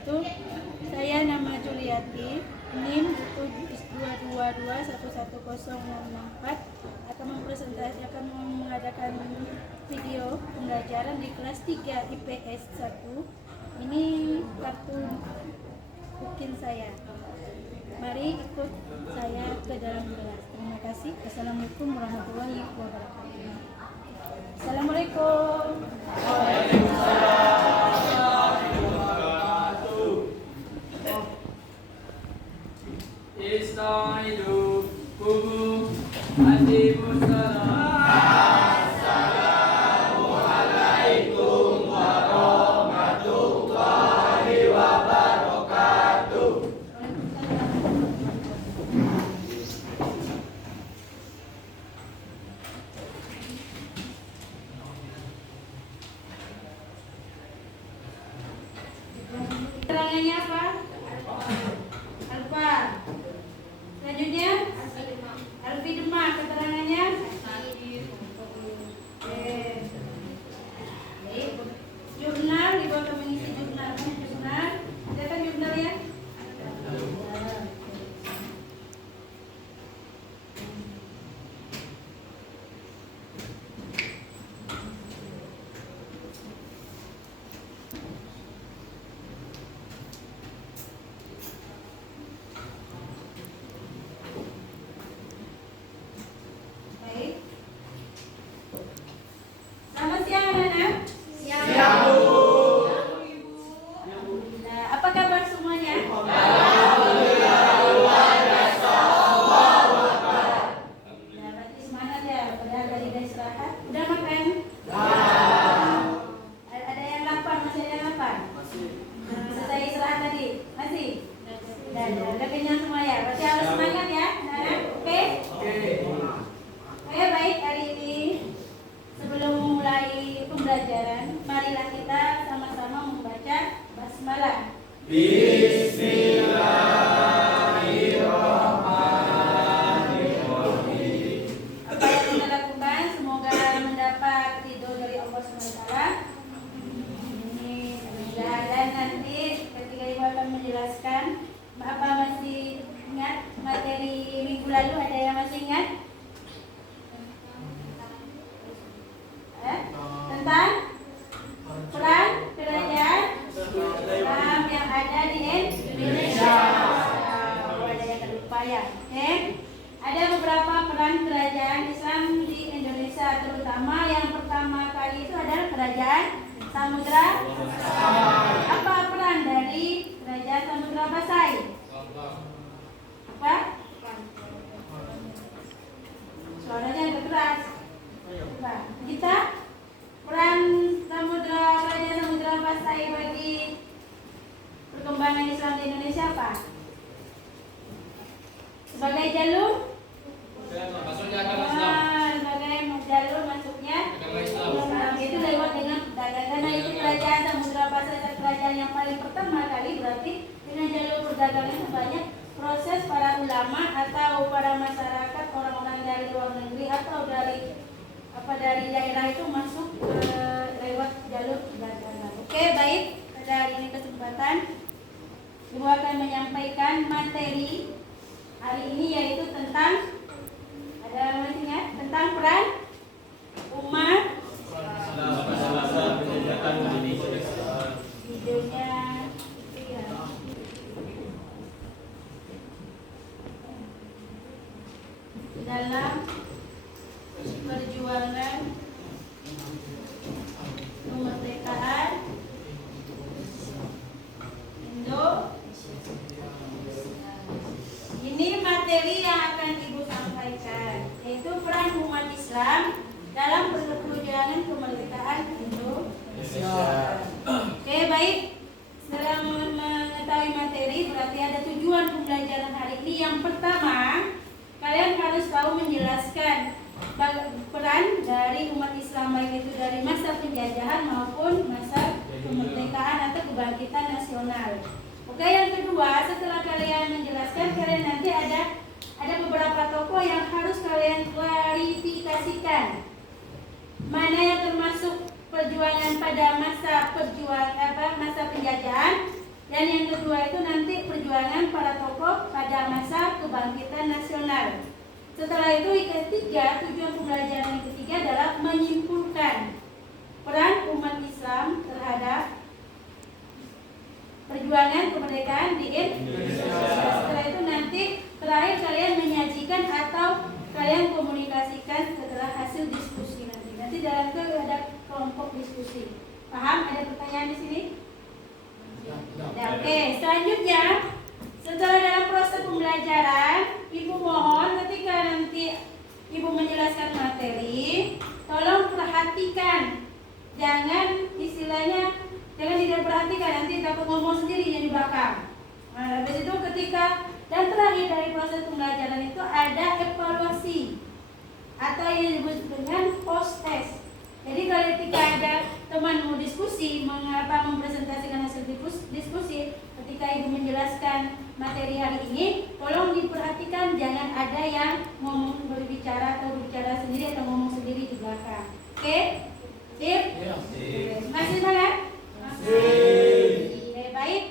wabarakatuh. Saya nama Juliati, NIM 222111064 akan akan mengadakan video pembelajaran di kelas 3 IPS 1. Ini kartu bukin saya. Mari ikut saya ke dalam kelas. Terima kasih. Assalamualaikum warahmatullahi wabarakatuh. Assalamualaikum. Istaidu kubu adimussalam. Assalamualaikum warahmatullahi wabarakatuh. Keterangannya apa? Alfa. Selanjutnya Alfi Demak, keterangannya jurnal, di bawah mengisi jurnal. Datang jurnal ya. Selamat siang anak-anak. Siang, Bu. Alhamdulillah. Apa kabar semuanya? Alhamdulillah luar biasa. Allahu Akbar. Nah, berarti semangat ya. Padahal tadi udah istirahat. Udah makan? Ada yang lapar? Masih ada yang lapar? Selesai istirahat tadi? Masih? Udah kenyang semua ya? Berarti harus semangat ya anak-anak. Oke? Oke, baik. Hari ini sebelum memulai pembelajaran, marilah kita sama-sama membaca basmalah. Bismillahirrahmanirrahim. Apa yang kita lakukan semoga mendapat ridho dari Allah SWT. Ini dan nanti ketika Ibu akan menjelaskan, apa masih ingat materi minggu lalu? Ada yang masih ingat? Tentang peran kerajaan Islam yang ada di Indonesia. Ada yang terlupa ya. Oke. Ada beberapa peran kerajaan Islam di Indonesia, terutama yang pertama kali itu adalah kerajaan Samudra. Apa peran dari kerajaan Samudra Pasai? Apa? Suaranya agak keras. Nah, kita peran kerajaan Samudra Pasai bagi perkembangan Islam di Indonesia apa? Sebagai jalur sebagai jalur masuknya Islam, itu lewat dengan perdagangan. Karena itu kerajaan Samudra Pasai adalah kerajaan yang paling pertama kali, berarti dengan jalur perdagangan itu banyak proses para ulama atau para masyarakat, orang-orang dari luar negeri atau dari daerah itu masuk lewat jalur perdagangan. Oke, baik. Pada hari ini kesempatan Ibu akan menyampaikan materi hari ini, yaitu tentang tentang peran umat videonya ya. Dalam perjuangan kemerdekaan Indonesia. Ini materi yang akan Ibu sampaikan, yaitu peran umat Islam dalam perjuangan kemerdekaan Indonesia. Oke, baik. Setelah mengetahui materi, berarti ada tujuan pembelajaran hari ini. Yang pertama, kalian harus tahu menjelaskan peran dari umat Islam, baik itu dari masa penjajahan maupun masa kemerdekaan atau kebangkitan nasional. Oke, yang kedua, setelah kalian menjelaskan, kalian nanti ada beberapa tokoh yang harus kalian klarifikasikan. Mana yang termasuk perjuangan pada masa penjajahan, Dan yang kedua itu nanti perjuangan para tokoh pada masa kebangkitan nasional. Setelah itu yang ketiga, tujuan pembelajaran yang ketiga adalah menyimpulkan peran umat Islam terhadap perjuangan kemerdekaan di Indonesia. Setelah itu nanti terakhir kalian menyajikan atau kalian komunikasikan setelah hasil diskusi nanti. Nanti dalam itu ada kelompok diskusi. Paham? Ada pertanyaan di sini? Ya, oke. Selanjutnya, setelah dalam proses pembelajaran, Ibu mohon ketika nanti Ibu menjelaskan materi, tolong perhatikan. Jangan istilahnya jangan tidak perhatikan, nanti takut ngomong sendiri yang di belakang. Nah, habis itu ketika dan terakhir dari proses pembelajaran itu ada evaluasi atau yang disebut dengan post test. Jadi kalau ketika ada teman mau diskusi, mempresentasikan hasil diskusi, ketika Ibu menjelaskan materi hari ini, tolong diperhatikan jangan ada yang ngomong berbicara atau berbicara sendiri atau ngomong sendiri di belakang. Oke? Sip? Masih semangat? Oke, baik.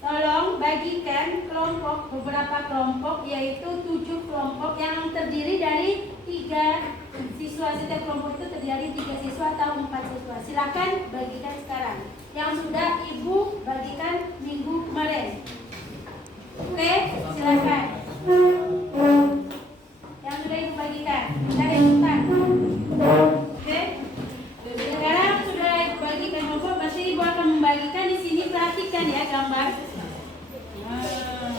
Tolong bagikan kelompok, beberapa kelompok, yaitu 7 kelompok yang terdiri dari 3 siswa. Setiap kelompok itu terdiri dari 3 siswa atau 4 siswa. Silakan bagikan sekarang. Yang sudah Ibu bagikan minggu kemarin. Oke, silakan. Yang sudah Ibu bagikan, dari cepat. Oke. Sekarang sudah Ibu bagikan kelompok, pasti Ibu akan membagikan di sini. Perhatikan ya gambar.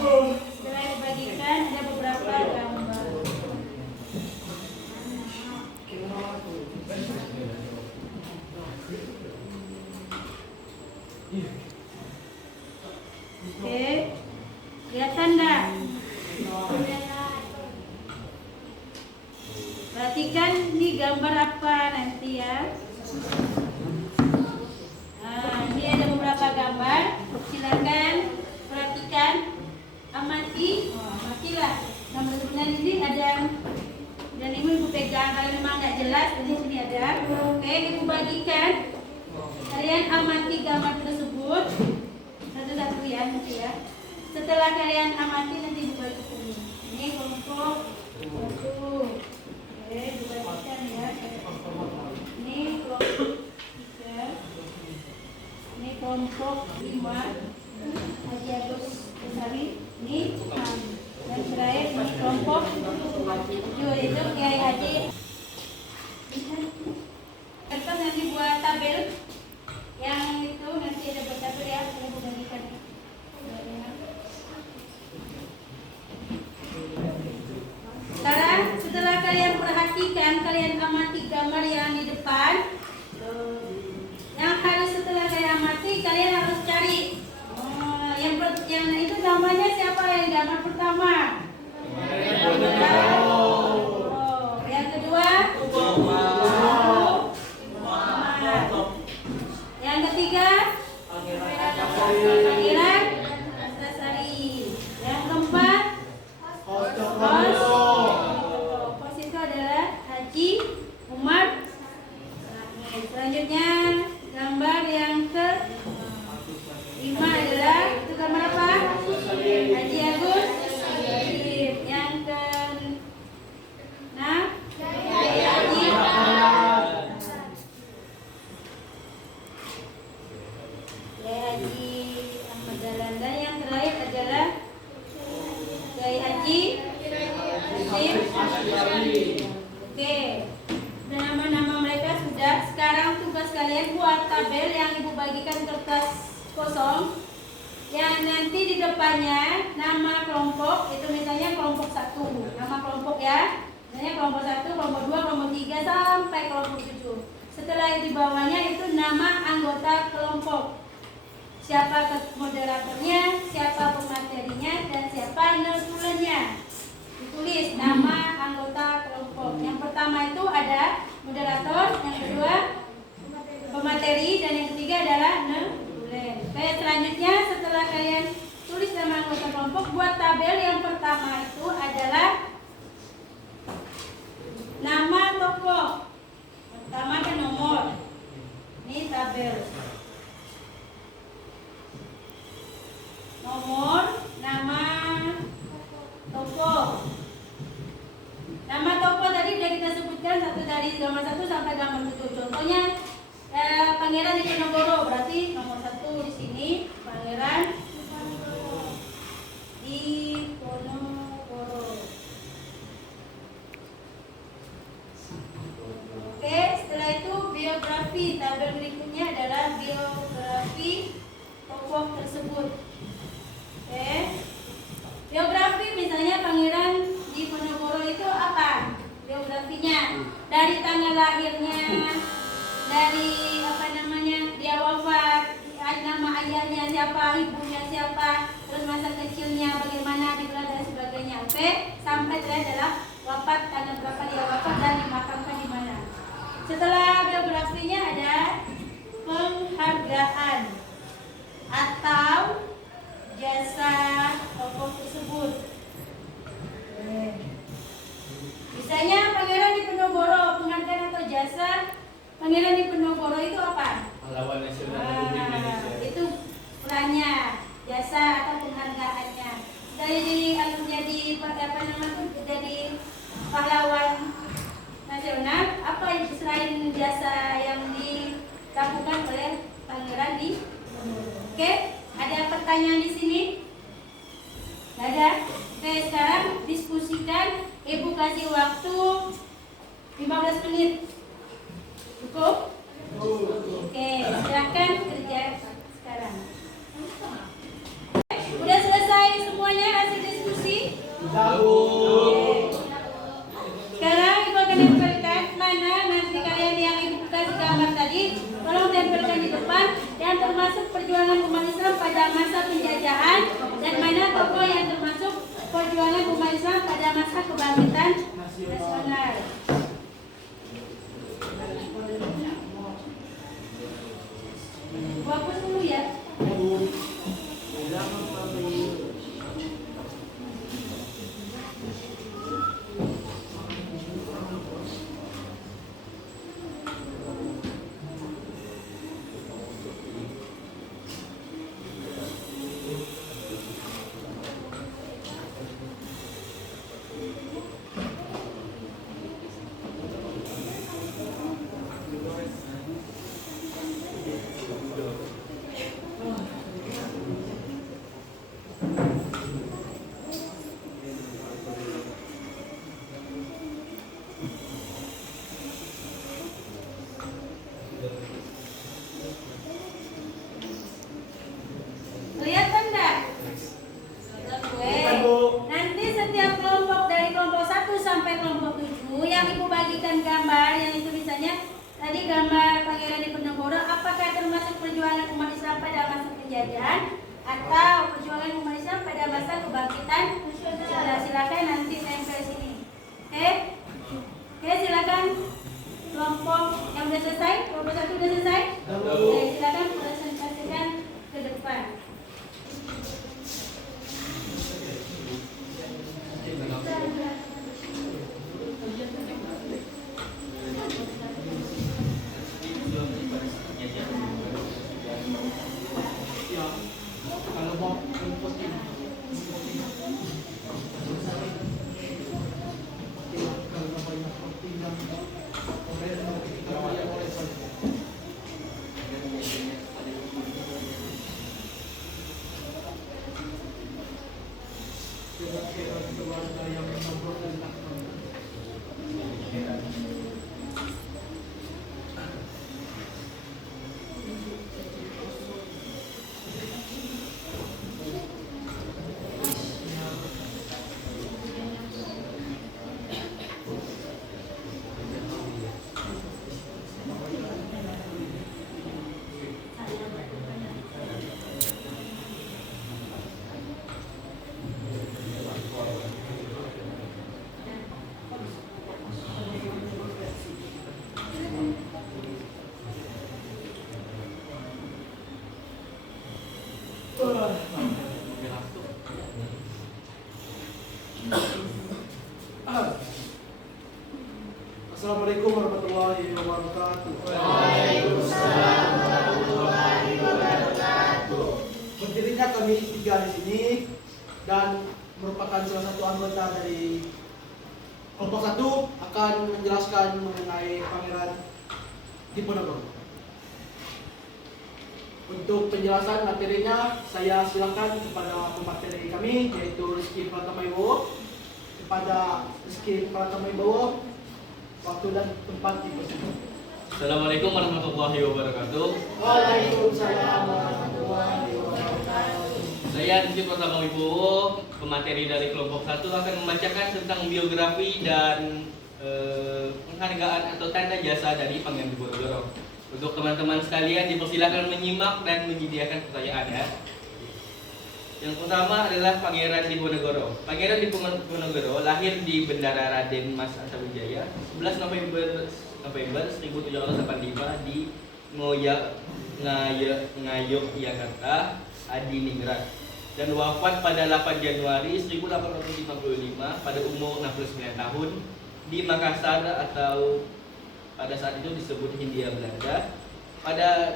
Setelah Ibu bagikan ada beberapa gambar. Oke, kelihatan enggak? Perhatikan ini gambar apa nanti ya. Nah, ini ada beberapa gambar. Silakan perhatikan, amati, amatilah. Gambar sebenarnya ini ada. Dan Ibu pegang kalau memang nggak jelas di sini ada. Oke, Ibu bagikan. Kalian amati gambar tersebut satu-satu ya nanti ya. Setelah kalian amati nanti Ibu bagikan. Ini kelompok 1. Oke, Ibu bagikan ya. Ini kelompok 3. Ini kelompok 5. Haji Agus Besari. Ini 6. Dan terakhir ini kelompok 7 itu Kiai Haji. Kertas nanti buat tabel yang itu nanti ada buat tabel ya, saya bagikan. Sekarang setelah kalian perhatikan, kalian amati gambar yang di depan. Yang harus setelah kalian amati, kalian harus cari. Yang itu gambarnya siapa yang gambar pertama? Yang kedua? Yang ketiga? Pangeran Antasari. Yang keempat? Pos itu adalah Haji Umar. Selanjutnya gambar yang ke 5 adalah itu gambar apa? Haji Agus. Yang ke 6 Kiai Haji. Kiai Haji Ahmad Dahlan. Dan yang terakhir adalah Kiai Haji Hasyim Asy'ari. Oke. Nama-nama mereka sudah. Sekarang tugas kalian buat tabel yang Ibu bagikan kertas kosong. Yang nanti di depannya nama kelompok itu misalnya kelompok 1. Nama kelompok ya. Misalnya kelompok 1, kelompok 2, kelompok 3 sampai kelompok 7. Setelah itu di bawahnya itu nama anggota kelompok. Siapa moderatornya, siapa pematerinya, dan siapa nutulannya. Ditulis nama anggota kelompok. Yang pertama itu ada moderator, yang kedua pemateri, dan yang ketiga adalah nutulen. Oke, selanjutnya setelah kalian tulis nama anggota kelompok, buat tabel. Yang pertama itu adalah nama tokoh. Pertama kan nomor. Ini tabel. siapa, ibunya siapa, terus masa kecilnya bagaimana, di mana dan sebagainya. Oke, sampai terakhir adalah wafat, tanggal berapa dia wafat dan dimakamkan di mana. Setelah biografinya ada penghargaan atau jasa tokoh tersebut. Misalnya Pangeran Diponegoro, penghargaan atau jasa Pangeran Diponegoro itu apa? Pahlawan Nasional Republik Indonesia. Itu perannya, jasa atau penghargaannya. Jadi jadi pahlawan nasional, apa yang selain jasa yang dilakukan oleh Pangeran Diponegoro? Oke, ada pertanyaan di sini? Nggak ada? Oke, sekarang diskusikan. Ibu kasih waktu 15 menit. Cukup? Oke, silakan kerja sekarang. Udah selesai semuanya hasil diskusi? Oke. Sekarang ibu akan tempelkan mana nanti kalian yang ibu kasih gambar tadi. Tolong tempelkan di depan yang termasuk perjuangan umat Islam pada masa penjajahan dan mana tokoh yang termasuk perjuangan umat Islam pada masa kebangkitan nasional. Hapus dulu ya. Kelihatan enggak? Nanti setiap kelompok dari kelompok 1 sampai kelompok 7 yang ibu bagikan gambar yang itu misalnya tadi gambar Pangeran Diponegoro, apakah termasuk perjuangan umat Islam pada masa penjajahan atau perjuangan umat Islam pada masa kebangkitan nasional? Silakan nanti tempel sini. Oke, silakan kelompok yang sudah selesai, kelompok 1 sudah selesai. Oke, silakan presentasikan ke depan. Assalamualaikum warahmatullahi wabarakatuh. Waalaikumsalam warahmatullahi wabarakatuh. Berdirinya kami tiga di sini dan merupakan salah satu anggota dari kelompok 1 akan menjelaskan mengenai Pangeran Diponegoro. Untuk penjelasan materinya, saya silakan kepada pemateri kami, yaitu Rizky Pratama Wibowo. Kepada Rizky Pratama Wibowo, waktu dan tempat dipersilakan. Assalamualaikum warahmatullahi wabarakatuh. Waalaikumsalam warahmatullahi wabarakatuh. Saya Rizky Pratama Wibowo, pemateri dari kelompok 1 akan membacakan tentang biografi dan penghargaan atau tanda jasa dari Pangeran Diponegoro. Untuk teman-teman sekalian dipersilakan menyimak dan menyediakan pertanyaan ya. Yang pertama adalah Pangeran Diponegoro. Pangeran Diponegoro lahir di Bendara Raden Mas Antawijaya 11 November 1785 di Ngayogyakarta, Adiningrat, dan wafat pada 8 Januari 1855 pada umur 69 tahun di Makassar atau pada saat itu disebut Hindia Belanda,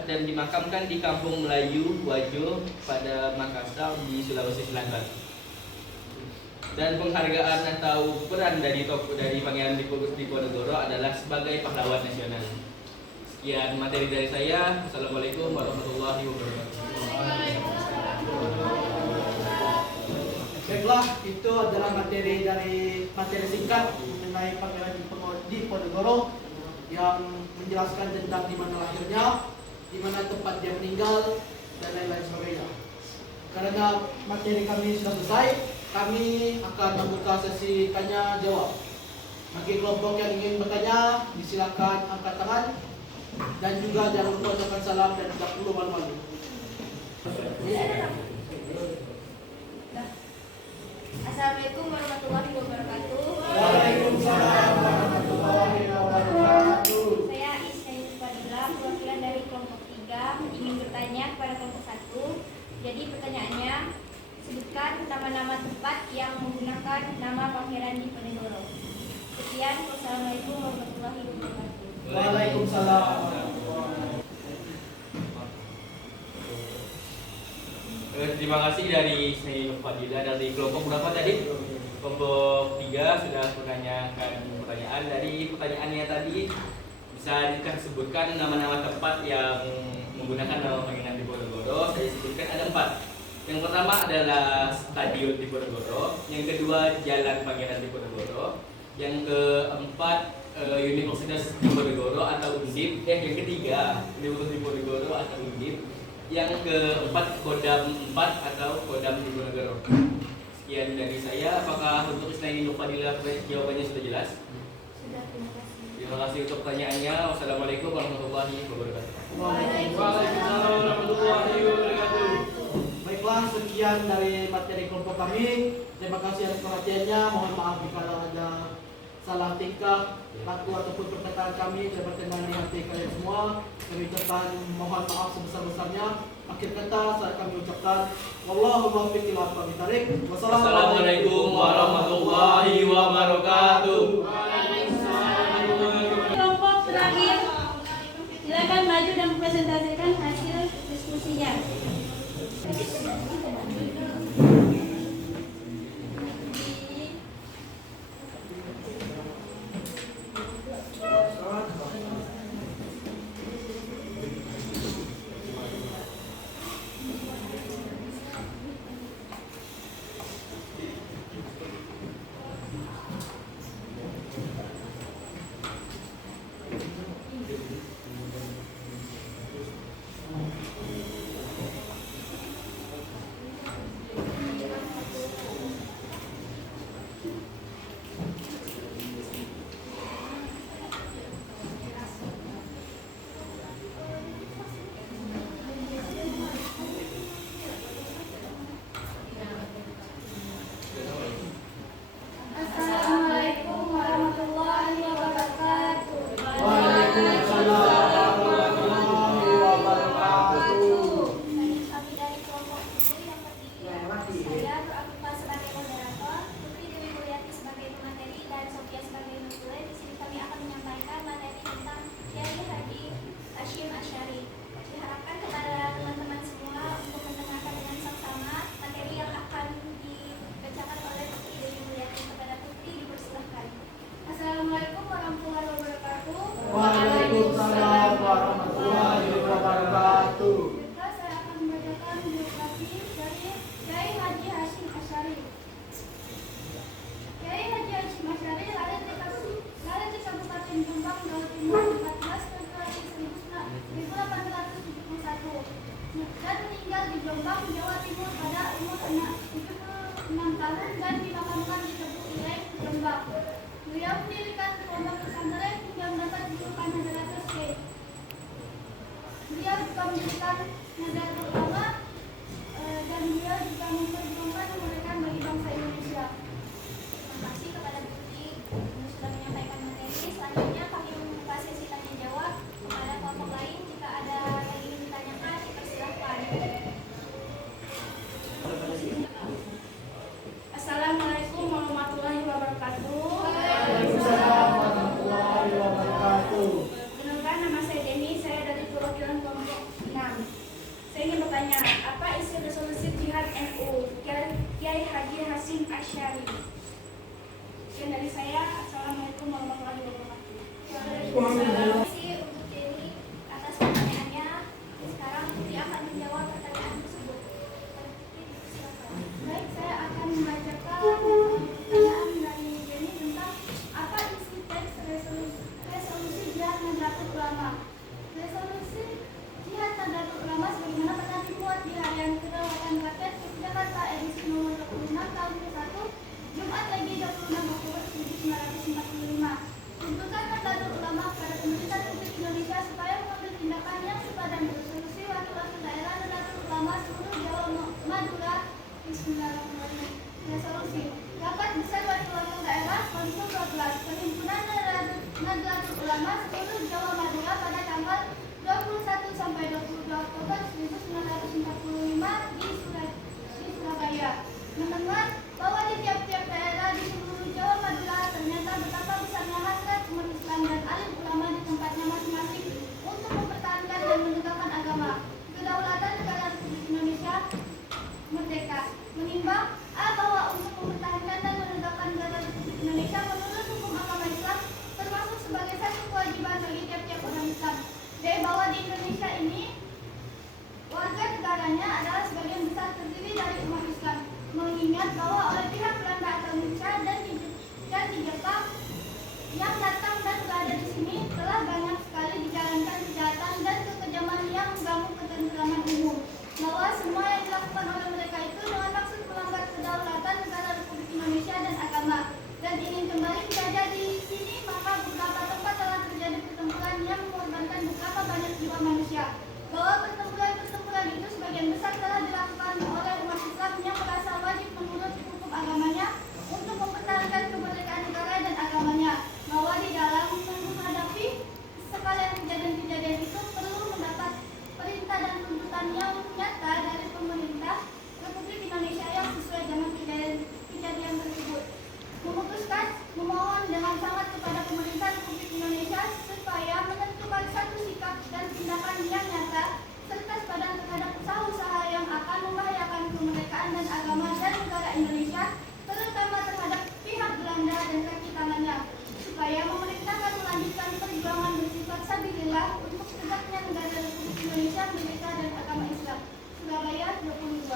dan dimakamkan di Kampung Melayu Wajo pada Makassar di Sulawesi Selatan. Dan penghargaan atau peran dari Pangeran Diponegoro adalah sebagai pahlawan nasional. Sekian materi dari saya. Assalamualaikum warahmatullahi wabarakatuh. Baiklah, itu adalah materi singkat mengenai Pangeran Diponegoro yang menjelaskan tentang di mana lahirnya, di mana tempat dia meninggal, dan lain-lain sebagainya. Karena materi kami sudah selesai, kami akan membuka sesi tanya jawab. Bagi kelompok yang ingin bertanya, disilakan angkat tangan, dan juga jangan lupa ucapkan salam dan tidak perlu malu-malu. Assalamualaikum warahmatullahi wabarakatuh. Waalaikumsalam warahmatullahi wabarakatuh. Saya Isyaifah Fadila, perwakilan dari kelompok 3, ingin bertanya kepada kelompok 1. Jadi pertanyaannya, sebutkan nama-nama tempat yang menggunakan nama Pangeran Diponegoro. Sekian, wassalamualaikum warahmatullahi wabarakatuh. Waalaikumsalam. Terima kasih dari Isyaifah Fadila dari kelompok berapa tadi? Kelompok 3 sudah menanyakan pertanyaan. Dari pertanyaannya tadi, bisa disebutkan nama-nama tempat yang menggunakan nama Pangeran Diponegoro. Saya sebutkan ada 4. Yang pertama adalah Stadion Diponegoro, yang kedua Jalan Pangeran Diponegoro, yang keempat Universitas Diponegoro atau Undip, yang ketiga Universitas Diponegoro atau Undip, yang keempat Kodam 4 atau Kodam Diponegoro. Sekian dari saya. Apakah untuk Isnaini Nufadila jawabannya sudah jelas? Sudah, terima kasih. Terima kasih untuk pertanyaannya. Wassalamualaikum warahmatullahi wabarakatuh. Waalaikumsalam warahmatullahi wabarakatuh. Baiklah, sekian dari materi kelompok kami. Terima kasih atas perhatiannya. Mohon maaf jika ada salah tingkah, laku ataupun perkataan kami yang berkenan di hati kalian semua. Kami ucapkan mohon maaf sebesar-besarnya. Akhir kata saat kami ucapkan wallahu muwaffiq ila aqwamit thariq. Wassalamualaikum warahmatullahi wabarakatuh. Kelompok terakhir, silakan maju dan presentasikan hasil diskusinya. Assalamualaikum warahmatullahi wabarakatuh. Waalaikumsalam warahmatullahi wabarakatuh. Kami dari kelompok itu yang terdiri, saya beraktivitas sebagai moderator, Putri Dewi Mulyati sebagai pemateri, dan Sofia sebagai penulis. Di sini kami akan menyampaikan materi tentang Kiai Haji Hasyim Asy'ari. Diharapkan kepada teman-teman semua untuk mendengarkan dengan seksama materi yang akan dibacakan oleh Putri Dewi Mulyati. Kepada Putri dipersilahkan. Assalamualaikum warahmatullahi wabarakatuh. Waalaikumsalam warahmatullahi wabarakatuh. Baiklah, saya akan membacakan biografi dari Kiai Haji Hasyim Asy'ari. Kiai Haji Hasyim Asy'ari lahir di Kabupaten Jombang, Jawa Timur 14 Februari 1871 dan meninggal di Jombang, Jawa Timur pada umur 76 tahun dan dimakamkan di Tebu Ireng, Jombang. Beliau mendirikan pondok pesantren hingga mendapat julukan Nahdlatul Syekh. Beliau juga mendirikan Nahdlatul Ulama dan beliau juga bertanya, apa isi resolusi Jihad NU Kiai Haji Hasyim Asy'ari? Sekian dari saya. Assalamualaikum warahmatullahi wabarakatuh. Terima kasih untuk Jenny atas pertanyaannya. Sekarang dia akan menjawab pertanyaan tersebut. Baik, saya akan membacakan pertanyaan dari Jenny tentang apa isi teks resolusi Jihad Nahdlatul Ulama. Resolusi Jihad Nahdlatul Ulama sebagaimana pernah dimuat di Harian Kedaulatan Rakyat Jakarta edisi nomor 26 tahun ke-1 Jumat lagi 26 Oktober 1945. Tuntutan Nahdlatul Ulama kepada pemerintah Republik Indonesia supaya mengambil tindakan yang sepadan. Resolusi Wakil-Wakil Daerah Nahdlatul Ulama seluruh Jawa Madura. Bismillahirrahmanirrahim. Resolusi Rapat Besar Wakil-Wakil Daerah Konsum 12 Perhimpunan Nahdlatul Ulama seluruh Jawa Madura pada tanggal 21 sampai 22 Oktober 1945 di Surabaya. Mendengar bahwa di tiap-tiap daerah di seluruh Jawa Madura ternyata betapa besarnya hasrat umat Islam dan alim ulama di tempatnya masing-masing untuk mempertahankan dan menegakkan agama, kedaulatan negara Republik Indonesia merdeka. Menimbang bahwa untuk mempertahankan dan menegakkan negara Republik Indonesia menurut hukum agama Islam termasuk sebagai satu kewajiban bagi tiap-tiap orang Islam. Bahwa di Indonesia ini warga negaranya adalah sebagian besar terdiri dari umat Islam. Mengingat bahwa oleh pihak Belanda atau Indonesia dan di Jepang yang datang dan berada di sini telah banyak sekali dijalankan kejahatan dan kekejaman yang mengganggu ketentraman umum. Bahwa semua yang dilakukan oleh mereka itu dengan maksud melanggar kedaulatan negara Republik Indonesia dan agama dan ingin kembali menjajah di sini, maka beberapa tempat telah terjadi pertempuran yang mengorbankan beberapa banyak jiwa manusia. Bahwa pertempuran itu sebagian besar telah dilakukan oleh umat Islam yang merasa wajib menurut hukum agamanya untuk mempertahankan kemerdekaan negara dan agamanya. Bahwa di dalam menghadapi sekalian kejadian-kejadian itu perlu mendapat perintah dan tuntutan yang nyata dari pemerintah Republik Indonesia yang sesuai dengan kejadian tersebut. Memohon dengan sangat kepada pemerintah Republik Indonesia supaya menentukan satu sikap dan tindakan yang nyata serta sepadan terhadap usaha-usaha yang akan membahayakan kemerdekaan dan agama dan negara Indonesia, terutama terhadap pihak Belanda dan kaki tangannya, supaya memerintahkan melanjutkan perjuangan bersifat sabilillah untuk tegaknya negara Republik Indonesia merdeka dan agama Islam. Surabaya 22.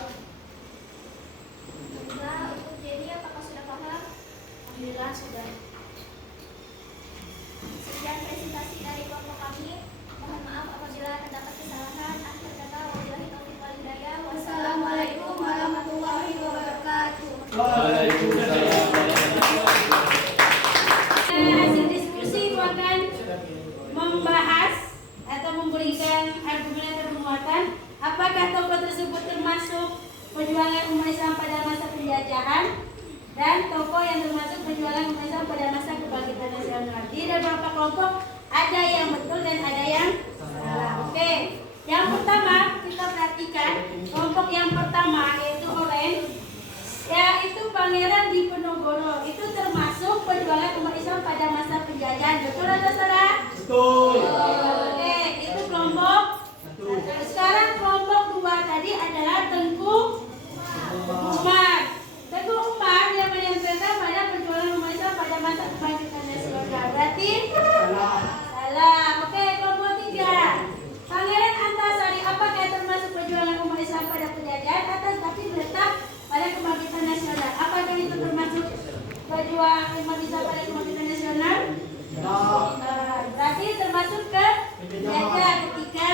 Nah, untuk jadi apakah sudah paham? Alhamdulillah sudah. Sekian presentasi dari kelompok kami. Mohon maaf apabila terdapat kesalahan. Akhir kata, wabillahi taufiq wal hidayah. Wassalamualaikum warahmatullahi wabarakatuh. Waalaikumsalam. Hasil diskusi itu akan membahas atau memberikan argumen atau penguatan apakah tokoh tersebut termasuk perjuangan umat Islam pada masa penjajahan dan tokoh yang termasuk perjuangan umat Islam pada masa kebangkitan nasional. Di beberapa kelompok ada yang betul dan ada yang salah. Oke. Yang pertama kita perhatikan kelompok yang pertama yaitu oranye, yaitu Pangeran Diponegoro. Itu termasuk perjuangan umat Islam pada masa penjajahan. Betul atau salah? Betul. Oke, itu kelompok. Sekarang kelompok dua tadi adalah Tengku Umar. Tengku Umar yang menyampaikan pada perjuangan umat Islam pada masa kebangkitan nasional. Berarti salah. Oke, kelompok tiga. Pangeran Antasari, apakah termasuk perjuangan umat Islam pada penjajahan atas tapi letak pada kebangkitan nasional? Apakah itu termasuk perjuangan umat Islam pada kebangkitan nasional? Berarti termasuk ke penjajah ketika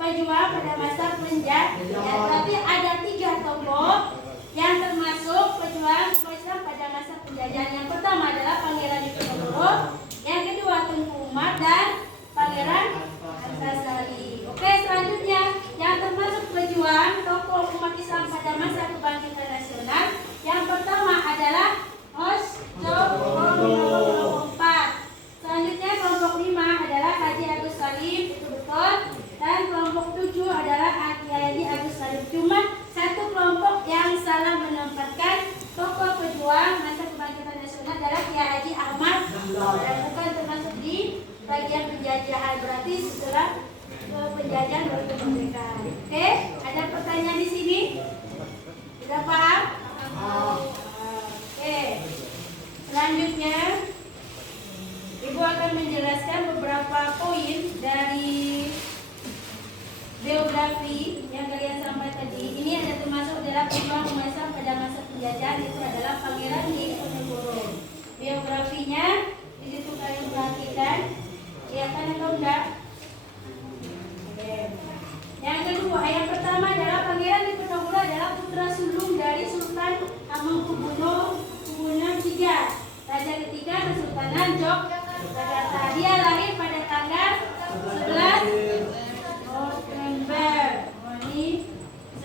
pejuang pada masa penjajahan. Berarti ada tiga tokoh yang termasuk pejuang Islam pada masa penjajahan. Yang pertama adalah Pangeran Diponegoro, yang kedua Tengku Umar dan Pangeran Antasari. Oke, selanjutnya yang termasuk pejuang tokoh umat Islam pada masa kebangkitan nasional. Yang pertama adalah Osco 4. Selanjutnya kelompok 5 adalah Haji Agus Salim, itu betul. Dan kelompok 7 adalah Haji Agus Salim. Cuma satu kelompok yang salah menempatkan tokoh pejuang masa kebangkitan nasional adalah Kiai Haji Ahmad dan bukan termasuk di bagian penjajahan. Berarti setelah penjajahan baru kemerdekaan. Oke, ada pertanyaan? kerajaan itu adalah Pangeran Diponegoro. Biografinya di situ kalian perhatikan, kelihatan atau enggak? Oke. Yang kedua, yang pertama adalah Pangeran Diponegoro adalah putra sulung dari Sultan Hamengkubuwono III, Raja ketiga Kesultanan Yogyakarta. Dia lahir pada tanggal 11 November. Oh, ini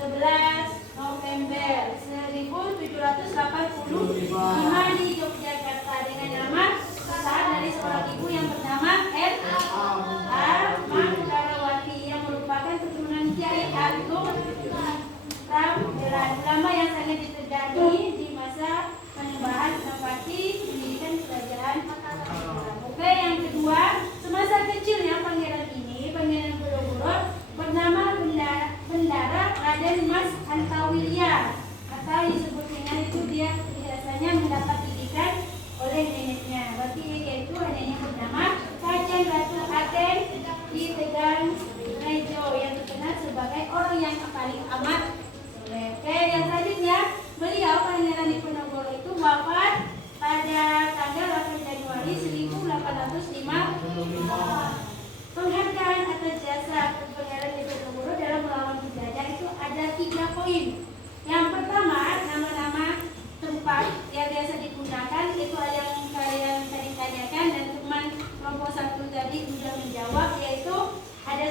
11 November 1785 di Yogyakarta dengan nama besar dari seorang ibu yang bernama Manggarawati yang merupakan keturunan Kiai Agung Rambelan, ulama yang sangat ditegani di masa penyembahan Senopati pendidikan kerajaan Mataram. Oke, yang kedua, semasa kecilnya pangeran ini, Pangeran Diponegoro bernama Bendara Raden Mas Antawilya, atau disebut dengan itu dia biasanya mendapat didikan oleh neneknya. Berarti yaitu neneknya bernama Kanjeng Ratu Aden di Tegang Rejo yang terkenal sebagai orang yang paling amat soleh. Oke, yang selanjutnya beliau Pangeran Diponegoro itu wafat pada tanggal 8 Januari 1805. Penghargaan atas jasa Pangeran Diponegoro dalam melawan penjajah itu ada 3 poin. Yang pertama, nama-nama tempat yang biasa digunakan itu yang kalian tadi tanyakan dan teman kelompok 1 tadi sudah menjawab, yaitu ada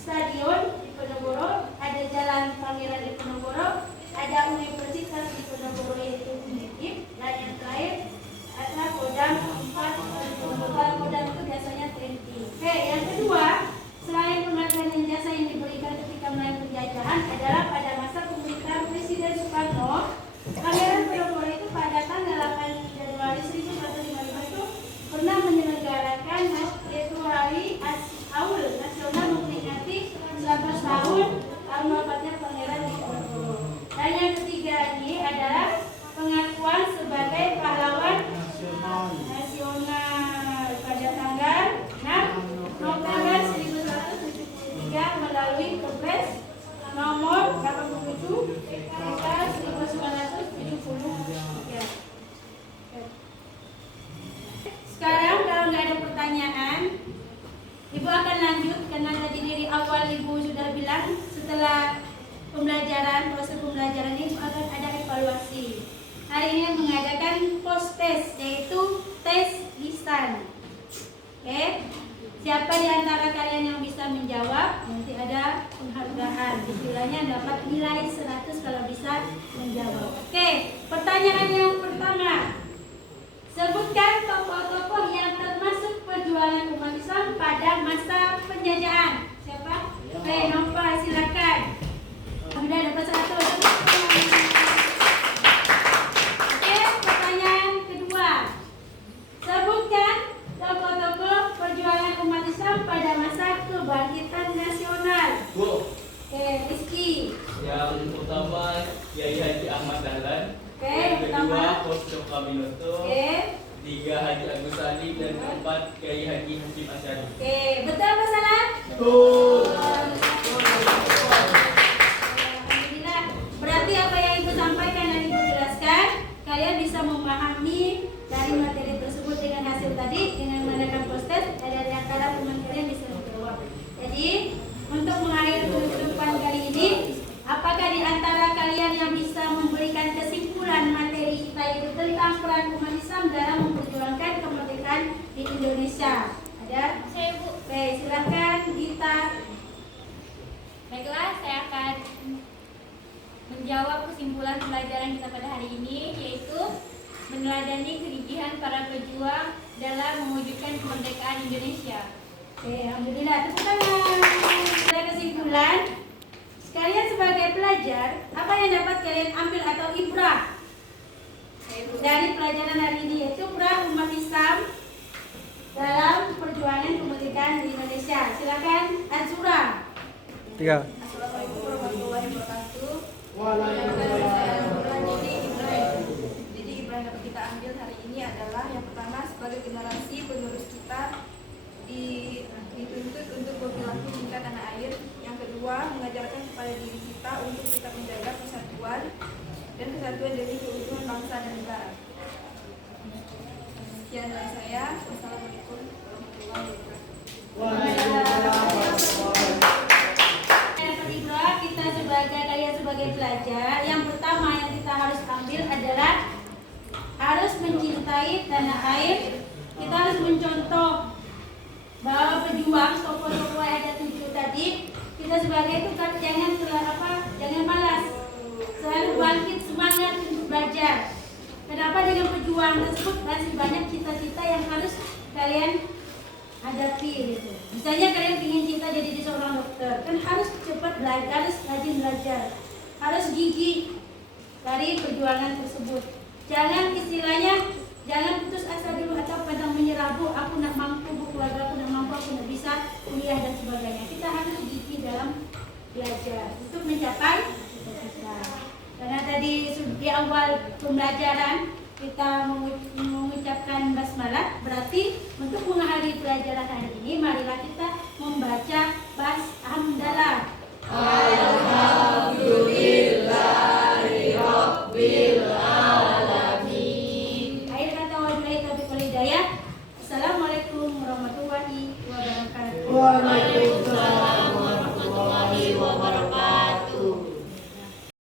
Stadion Diponegoro, ada Jalan Pangeran Diponegoro, ada Universitas Diponegoro yaitu UNIDIP, dan yang terakhir ada Kodam 4. Kodam itu biasanya TNI. Oke, yang kedua, selain penghargaan dan jasa yang diberikan ketika melawan penjajahan adalah pada masa pemerintahan Presiden Soekarno, Pangeran Diponegoro itu pada tanggal 8 Januari 1955 itu pernah menyelenggarakan yaitu Hari Haul Nasional memperingati 100 tahun wafatnya Pangeran Diponegoro. Dan yang ketiga ini adalah pengakuan sebagai pahlawan nasional pada tanggal 6 November 1973 melalui Kepres nomor 87 tahun 1973. Sekarang kalau nggak ada pertanyaan, Ibu akan lanjut karena tadi dari awal Ibu sudah bilang setelah pembelajaran, proses pembelajaran ini akan ada evaluasi. Hari ini mengadakan post test, yaitu tes lisan. Oke, siapa di antara kalian yang bisa menjawab, nanti ada penghargaan. Istilahnya dapat nilai 100 kalau bisa menjawab. Oke, pertanyaan yang pertama. Sebutkan tokoh-tokoh yang termasuk perjuangan umat Islam pada masa penjajahan. Siapa? Oke, Nova, silakan. Sudah dapat 100. Oke, pertanyaan kedua. Sebutkan tokoh-tokoh perjuangan umat Islam pada masa kebangkitan nasional. Bu. Oke, Rizky. Yang pertama Kiai Haji Ahmad Dahlan. Oke, yang yang pertama. kedua Kosyo Kaminoto. Oke. 3 Haji Agus Salim dan keempat Kiai Haji Hasyim Asyari. Oke, betul apa salah? Betul. Alhamdulillah. Berarti apa yang Ibu sampaikan dan Ibu jelaskan, kalian bisa memahami dari materi tersebut dengan hasil tadi dengan mengadakan post test, dan dari antara teman kalian bisa menjawab. Jadi untuk mengakhiri pertemuan kali ini, apakah di antara kalian yang bisa memberikan kesimpulan materi kita itu tentang peran umat Islam dalam memperjuangkan kemerdekaan di Indonesia? Ada? Saya Bu. Oke, silakan Gita. Baiklah, saya akan menjawab kesimpulan pembelajaran kita pada hari ini, yaitu meneladani kegigihan para pejuang dalam mewujudkan kemerdekaan Indonesia. Oke, alhamdulillah. Tepuk tangan. Ada kesimpulan. Sekalian sebagai pelajar, apa yang dapat kalian ambil atau ibrah dari pelajaran hari ini, yaitu peran umat Islam dalam perjuangan kemerdekaan di Indonesia. Silakan Azura. 3. Assalamualaikum warahmatullahi wabarakatuh. Waalaikumsalam. Jadi ibrah yang dapat kita ambil hari ini adalah yang pertama, sebagai generasi penerus kita dituntut untuk berperilaku cinta tanah air. Yang kedua, mengajarkan kepada diri kita untuk tetap menjaga persatuan. dan kesatuan demi keutuhan bangsa dan negara. Sekian dari saya. Wassalamualaikum warahmatullahi wabarakatuh. Yang kedua, kita sebagai pelajar, yang pertama yang kita harus ambil adalah harus mencintai tanah air. Kita harus mencontoh bahwa pejuang tokoh-tokoh yang ada 7 tadi. Kita sebagai itu kan jangan malas, selalu bangkit semangat untuk belajar. Kenapa dengan pejuang tersebut masih banyak cita-cita yang harus kalian hadapi gitu. Misalnya kalian ingin cita jadi seorang dokter, kan harus cepat belajar, harus rajin belajar, harus gigih dari perjuangan tersebut. Jangan istilahnya jangan putus asa dulu atau pantang menyerah, bu aku nak mampu, bu keluarga aku nak mampu, aku nak bisa kuliah dan sebagainya. Kita harus gigih dalam belajar untuk mencapai cita-cita. Karena tadi di awal pembelajaran kita mengucapkan basmalah, berarti untuk mengakhiri pelajaran hari ini marilah kita membaca bashamdalah. Alhamdulillah.